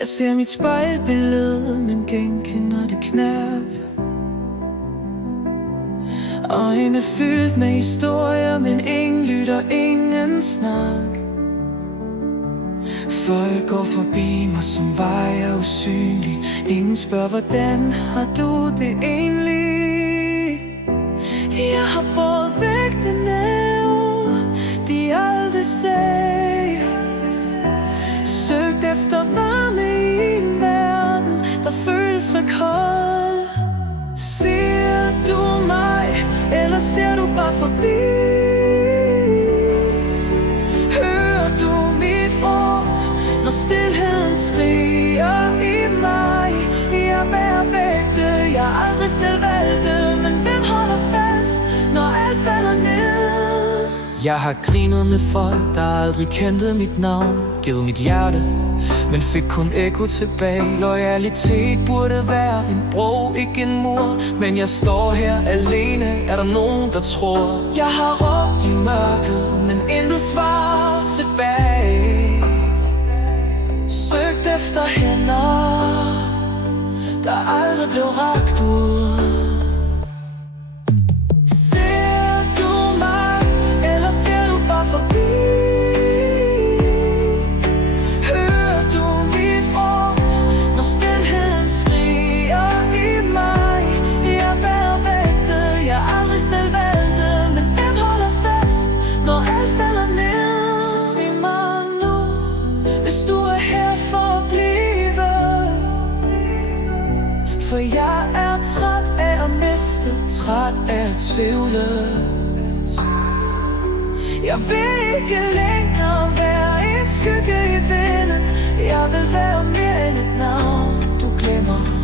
Jeg ser mit spejlbillede, men genkender det knap. Øjne fyldt med historier, men ingen lytter, ingen snak. Folk går forbi mig, som vejer usynlig. Ingen spørger, hvordan har du det egentlig? Jeg har båret vægtene, de aldrig sagde. Søgt efter varme i en verden, der føles så kold. Ser du mig, eller ser du bare forbi? Hører du mit ord, når stilheden skriger i mig? Jeg bærer vægte, jeg aldrig selv valgte, men hvem holder fast, når alt falder ned? Jeg har grinet med folk, der aldrig kendte mit navn. Givet mit hjerte, men fik kun ekko tilbage. Loyalitet burde være en bro, ikke en mur. Men jeg står her alene, er der nogen, der tror? Jeg har råbt i mørket, men intet svar tilbage. Søgt efter hænder, der aldrig blev rakt ud. Ser du mig, eller ser du bare forbi? For jeg er træt af at miste, træt af at tvivle. Jeg vil ikke længere være en skygge i vinden. Jeg vil være mere end et navn, du glemmer.